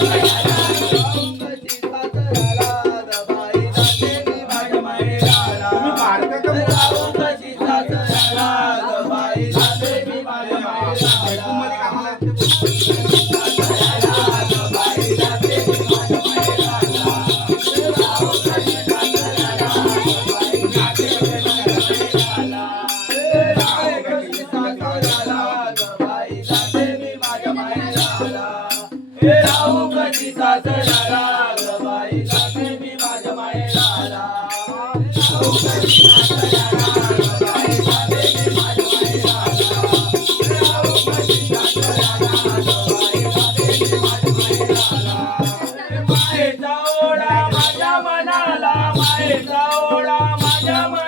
Thank you. सासऱ्याला माझ्या मायेला माझ्या मनाला.